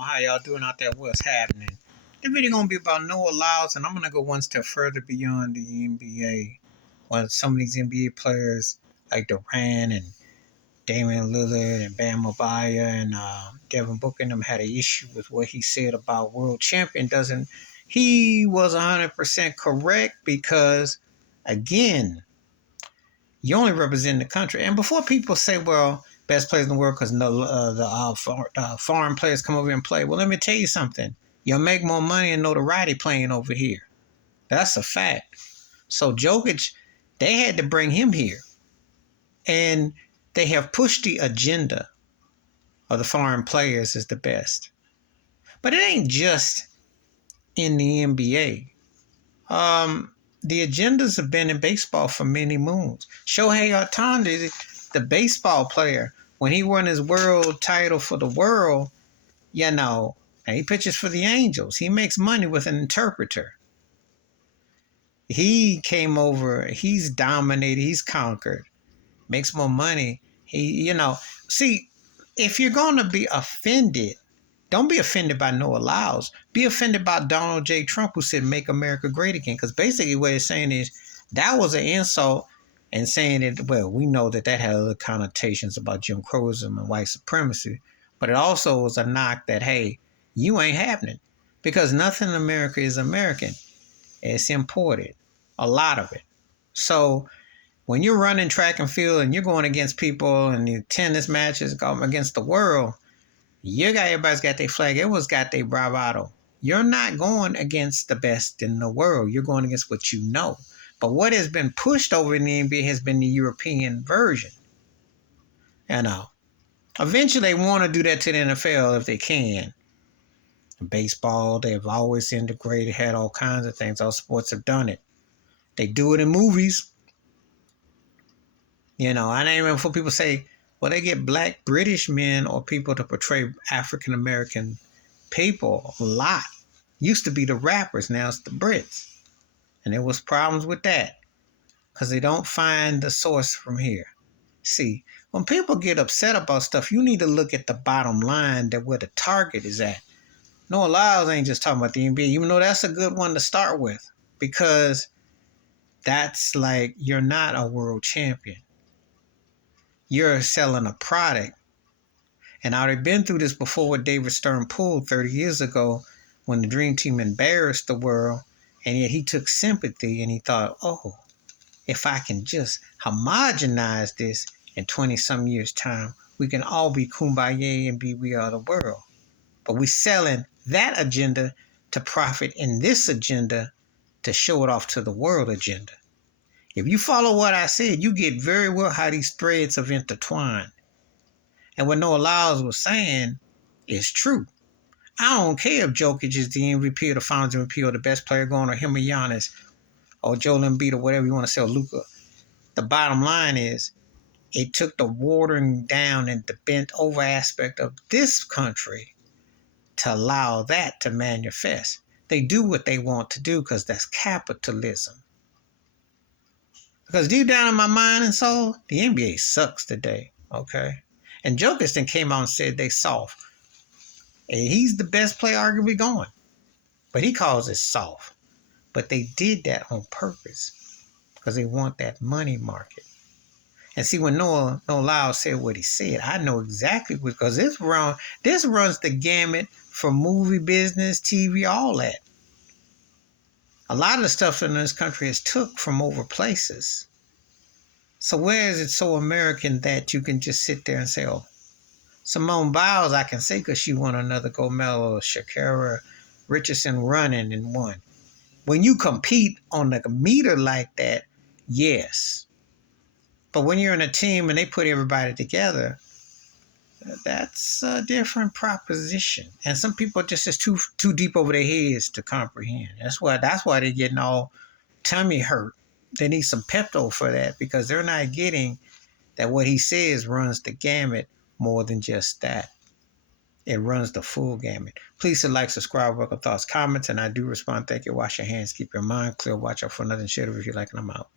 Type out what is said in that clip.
on how y'all doing out there, what's happening. The video gonna be about Noah Lyles, and I'm gonna go one step further beyond the NBA. While some of these NBA players like Durant and Damian Lillard and Bam Adebayo and Devin Booker and them had an issue with what he said about world champion, doesn't he was 100% correct because again, you only represent the country. And before people say, well, best players in the world because foreign players come over and play. Well, let me tell you something. You'll make more money and notoriety playing over here. That's a fact. So Jokic, they had to bring him here. And they have pushed the agenda of the foreign players as the best. But it ain't just in the NBA. The agendas have been in baseball for many moons. Shohei Ohtani, the baseball player, when he won his world title for the world, and he pitches for the Angels. He makes money with an interpreter. He came over. He's dominated. He's conquered. Makes more money. See, if you're going to be offended, don't be offended by Noah Lyles. Be offended by Donald J. Trump, who said, make America great again. Because basically what it's saying is that was an insult and saying that, well, we know that had other connotations about Jim Crowism and white supremacy. But it also was a knock that, hey, you ain't happening. Because nothing in America is American. It's imported. A lot of it. So when you're running track and field and you're going against people and the tennis matches going against the world, everybody's got their flag. Everyone's got their bravado. You're not going against the best in the world. You're going against what you know. But what has been pushed over in the NBA has been the European version. Eventually they want to do that to the NFL if they can. Baseball, they've always integrated, had all kinds of things. All sports have done it. They do it in movies. I don't even for people say, well, they get black British men or people to portray African American people a lot. Used to be the rappers, now it's the Brits. And there was problems with that because they don't find the source from here. See, when people get upset about stuff, you need to look at the bottom line, that where the target is at. Noah Lyles ain't just talking about the NBA, even though that's a good one to start with, because that's like, you're not a world champion. You're selling a product. And I've already been through this before with David Stern Poole 30 years ago when the Dream Team embarrassed the world, and yet he took sympathy and he thought, oh, if I can just homogenize this in 20-some years' time, we can all be kumbaya and be we are the world. But we're selling that agenda to profit in this agenda to show it off to the world agenda. If you follow what I said, you get very well how these threads have intertwined. And what Noah Lyles was saying is true. I don't care if Jokic is the MVP or the Finals MVP or the best player going, or him or Giannis or Joel Embiid or whatever you want to say, or Luka. The bottom line is it took the watering down and the bent over aspect of this country to allow that to manifest. They do what they want to do because that's capitalism. Because deep down in my mind and soul, the NBA sucks today, okay? And Jokic then came out and said they soft. And he's the best player arguably going. But he calls it soft. But they did that on purpose because they want that money market. And see, when Noah Lyles said what he said, I know exactly what, because this runs the gamut from movie business, TV, all that. A lot of the stuff in this country is took from over places. So where is it so American that you can just sit there and say, oh, Simone Biles, I can say because she won another gold medal, or Shakira Richardson running and won. When you compete on a meter like that, yes. But when you're in a team and they put everybody together, that's a different proposition. And some people just is too deep over their heads to comprehend. That's why they're getting all tummy hurt. They need some Pepto for that because they're not getting that what he says runs the gamut more than just that. It runs the full gamut. Please hit like, subscribe, welcome thoughts, comments, and I do respond. Thank you. Wash your hands. Keep your mind clear. Watch out for another shit if you like, and I'm out.